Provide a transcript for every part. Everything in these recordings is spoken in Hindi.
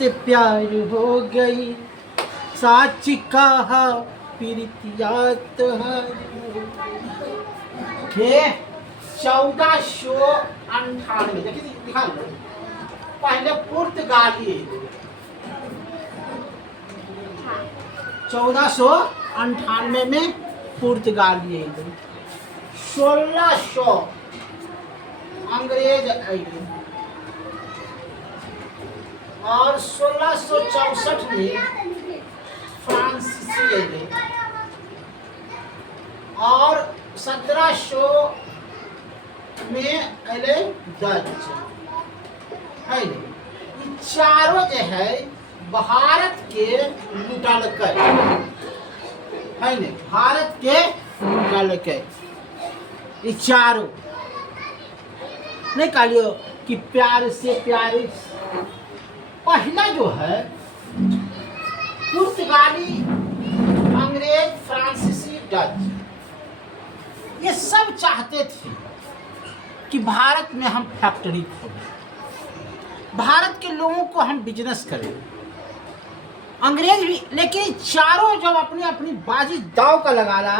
से प्यार हो गई, साच कहा प्रीतिया तुम्हारी। 1498 देखिए दिखा लो, पहले पुर्तगाली 1498 में पुर्तगाली 1600 अंग्रेज आए और 1664 में फ्रांसीसी आए और 1700 में अले डच है। चारों जो है भारत के लुटल है न, भारत के लुटल ये चारों नहीं कहलियो कि प्यार से प्यारे। पहला जो है पुर्तगाली, अंग्रेज, फ्रांसीसी, डच, ये सब चाहते थे कि भारत में हम फैक्ट्री खोलें, भारत के लोगों को हम बिजनेस करें। अंग्रेज भी, लेकिन चारों जब अपनी अपनी बाजी दाव का लगाला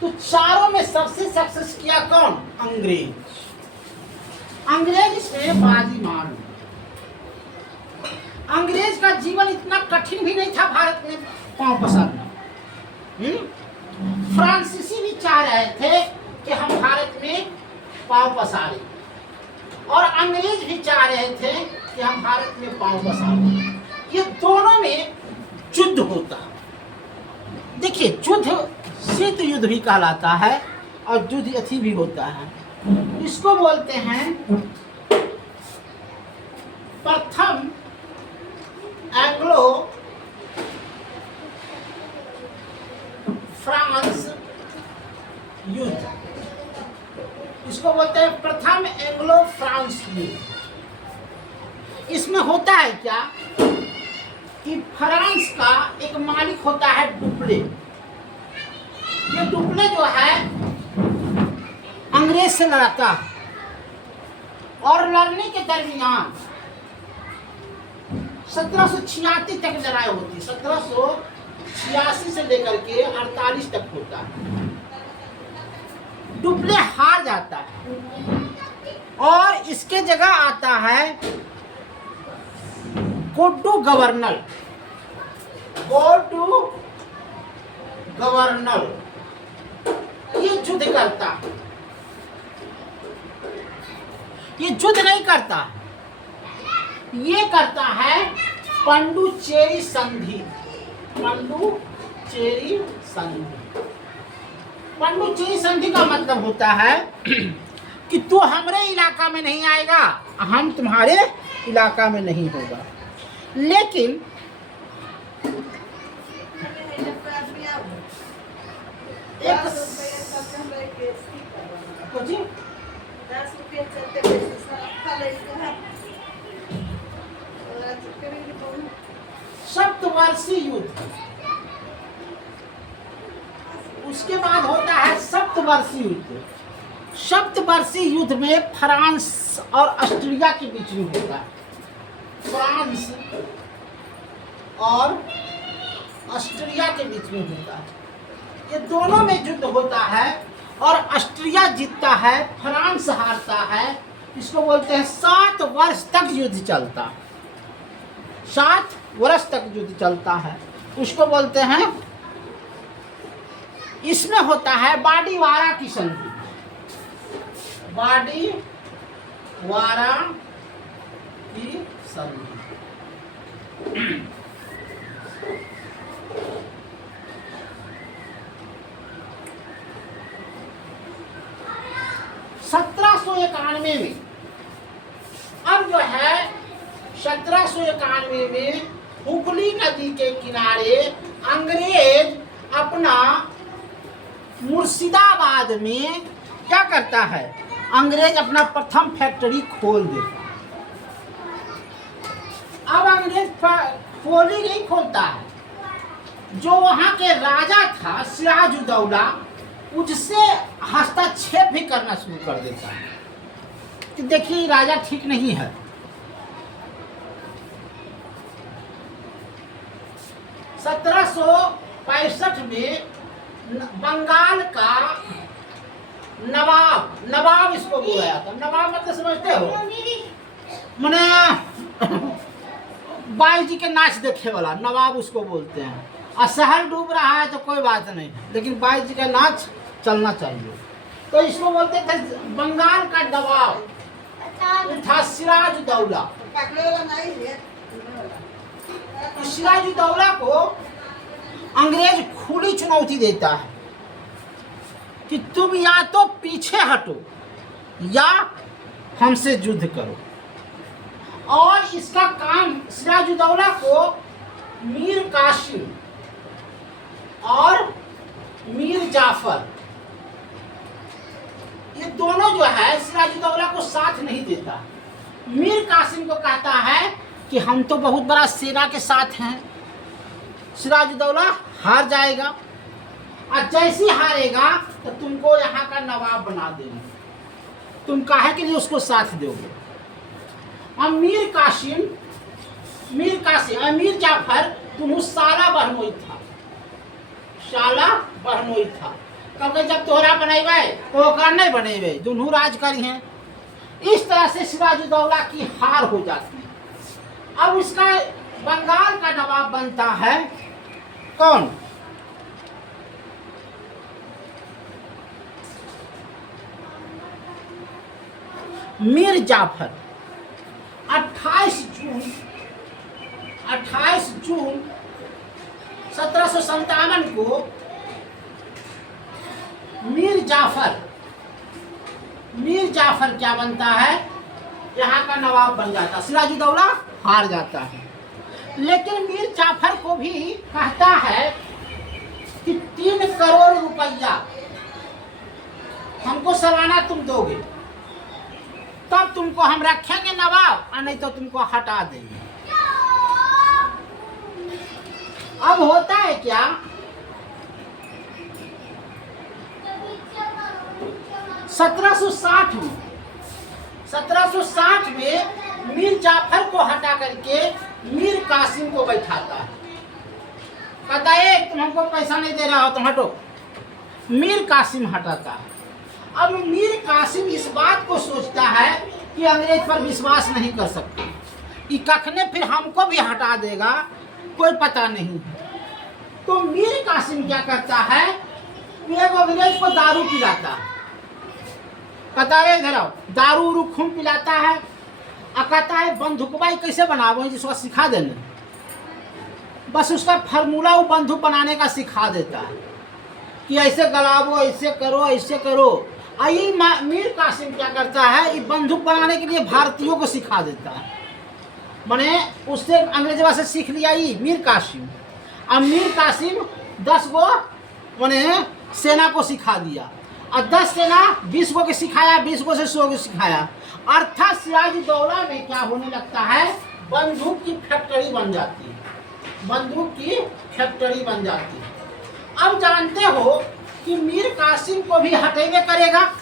तो चारों में सबसे सक्सेस किया कौन? अंग्रेज। अंग्रेज इसमें बाजी मार। अंग्रेज का जीवन इतना कठिन भी नहीं था भारत में पांव पसारना। फ्रांसीसी भी चाह रहे थे कि हम भारत में पांव पसारें और अंग्रेज भी चाह रहे थे कि हम भारत में पांव पसारें। ये दोनों में युद्ध होता है। देखिए युद्ध शीत युद्ध भी कहलाता है और युद्ध अथी भी होता है। इसको बोलते हैं प्रथम एंग्लो फ्रांस युद्ध। इसको बोलते हैं प्रथम एंग्लो फ्रांस युद्ध। इसमें होता है क्या कि फ्रांस का एक मालिक होता है डुप्ले। ये डुप्ले जो है अंग्रेज से लड़ता है और लड़ने के दरमियान 1786 तक लड़ाई होती है। 1786 से लेकर के 48 तक होता है। डुप्ले हार जाता है और इसके जगह आता है कोडू गवर्नर। कोडू गवर्नर ये युद्ध करता है। ये युद्ध नहीं करता, ये करता है पंडुचेरी संधि। पंडुचेरी संधि, पंडुचेरी संधि का मतलब होता है कि तू हमारे इलाका में नहीं आएगा, हम तुम्हारे इलाका में नहीं होगा। लेकिन एक सप्तवर्षीय युद्ध, उसके बाद होता है सप्तवर्षीय युद्ध। सप्तवर्षीय युद्ध में फ्रांस और ऑस्ट्रिया के बीच में होता है। फ्रांस और ऑस्ट्रिया के बीच में होता है। ये दोनों में युद्ध होता है और ऑस्ट्रिया जीतता है, फ्रांस हारता है। इसको बोलते हैं 7 वर्ष तक युद्ध चलता है। 7 वर्ष तक युद्ध चलता है, उसको बोलते हैं। इसमें होता है बाडीवारा की संधि। बाडीवारा की संधि 1791 में। अब जो है 1791 में हुगली नदी के किनारे अंग्रेज अपना मुर्शिदाबाद में क्या करता है? अंग्रेज अपना प्रथम फैक्ट्री खोल देता है। अब अंग्रेज फैक्ट्री नहीं खोलता है, जो वहाँ के राजा था सिराजुद्दौला, उससे हस्तक्षेप भी करना शुरू कर देता है कि देखिए राजा ठीक नहीं है। 1765 में बंगाल का नवाब इसको बुलाया था। नवाब मतलब समझते हो, मने बाई जी के नाच देखे वाला नवाब उसको बोलते हैं। और शहर डूब रहा है तो कोई बात नहीं, लेकिन बाई जी का नाच चलना चाहिए। तो इसको बोलते थे बंगाल का नवाब था सिराजुद्दौला। सिराजुद्दौला को अंग्रेज खुली चुनौती देता है कि तुम या तो पीछे हटो या हमसे युद्ध करो। और इसका काम सिराजुद्दौला को मीर कासिम और मीर जाफर, ये दोनों जो है सिराजुद्दौला को साथ नहीं देता। मीर कासिम को कहता है कि हम तो बहुत बड़ा सेना के साथ हैं, सिराजुद्दौला हार जाएगा और जैसे ही हारेगा तो तुमको यहाँ का नवाब बना देंगे, तुम काहे के लिए उसको साथ दोगे। और मीर जाफर तुम साला बहनोई था, क्योंकि जब तोहरा बनेबे तो ओकरा नहीं बनेबे, दुनू राज करी हैं। इस तरह से सिराजुद्दौला की हार हो जाती है। अब इसका बंगाल का नवाब बनता है कौन? मीर जाफर। 28 जून 1757 को मीर जाफर क्या बनता है, यहाँ का नवाब बन जाता है। सिराजुद्दौला हार जाता है, लेकिन मीर जाफर को भी कहता है कि 3 करोड़ रुपया हमको सालाना तुम दोगे, तब तुमको हम रखेंगे नवाब, और नहीं तो तुमको हटा देंगे। अब होता है क्या, 1760 में मीर जाफर को हटा करके मीर कासिम को बैठाता है। कहता है तुम हमको पैसा नहीं दे रहा हो तुम हटो। मीर कासिम हटाता है। अब मीर कासिम इस बात को सोचता है कि अंग्रेज पर विश्वास नहीं कर सकते, कि कखने फिर हमको भी हटा देगा, कोई पता नहीं। तो मीर कासिम क्या करता है, एक अंग्रेज को दारू पिलाता है। कहता है इधर आओ, दारू उरू खून पिलाता है और कहता है बंदूकबाई कैसे बनाओ, जिसको सिखा देने। बस उसका फार्मूला वो बंदूक बनाने का सिखा देता है कि ऐसे गलाबो, ऐसे करो, ऐसे करो। आई मीर कासिम क्या करता है, ये बंदूक बनाने के लिए भारतीयों को सिखा देता है। माने उससे अंग्रेजवा से सीख लिया ये मीर कासिम। अब मीर कासिम 10 गो माने सेना को सिखा दिया, और 10 सेना 20 गो के सिखाया, 20 गो से 100 को सिखाया। अर्थात सिराजुद्दौला में क्या होने लगता है, बंदूक की फैक्ट्री बन जाती है, बंदूक की फैक्ट्री बन जाती है। अब जानते हो कि मीर कासिम को भी हटेबे करेगा,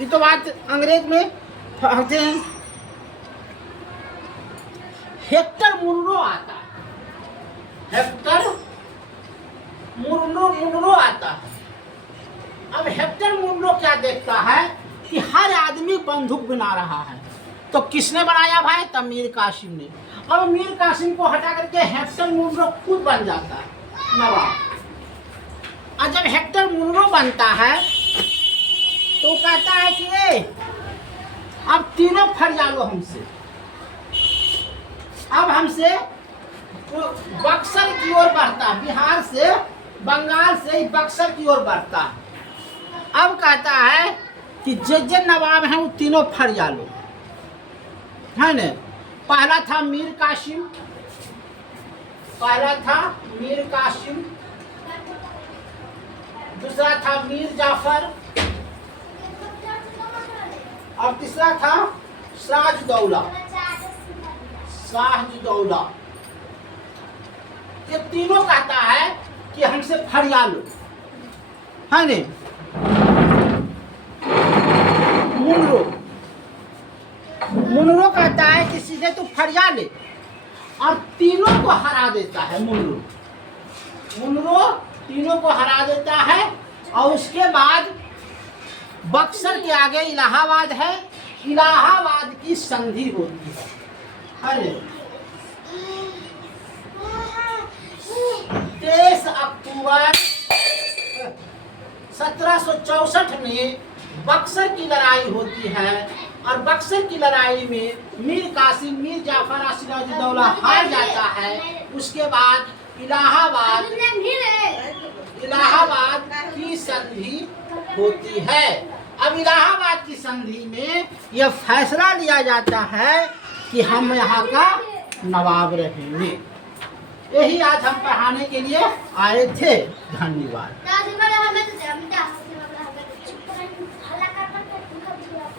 ये तो बात अंग्रेज में कहते हैं। हेक्टर मुनरो आता है, हेक्टर मुनरो आता है। अब हेक्टर मुनरो क्या देखता है कि हर आदमी बंदूक बना रहा है, तो किसने बनाया भाई, तब मीर कासिम ने। अब मीर कासिम को हटा करके हेक्टर मुनरो खुद बन जाता है नवाब। और जब हेक्टर मुनरो बनता है तो कहता है कि अब तीनों फरिया लो हमसे। अब हमसे बक्सर की ओर बढ़ता, बिहार से बंगाल से बक्सर की ओर बढ़ता। अब कहता है कि जे नवाब हैं वो तीनों फरिया लो, है न। पहला था मीर कासिम, दूसरा था मीर जाफर, और तीसरा था सिराजुद्दौला। ये तीनों कहता है कि हमसे फरिया लो, है न। मुनरो कहता है कि सीधे तू फरिया ले, और तीनों को हरा देता है मुनरो। मुनरो तीनों को हरा देता है। और उसके बाद बक्सर के आगे इलाहाबाद है, इलाहाबाद की संधि होती है। अरे 23 अक्टूबर 1764 में बक्सर की लड़ाई होती है और बक्सर की लड़ाई में मीर कासिम, मीर जाफर सिराजुद्दौला हार जाता है। उसके बाद इलाहाबाद की संधि होती है। अब इलाहाबाद की संधि में यह फैसला लिया जाता है कि हम यहाँ का नवाब रहेंगे। यही आज हम पढ़ाने के लिए आए थे। धन्यवाद।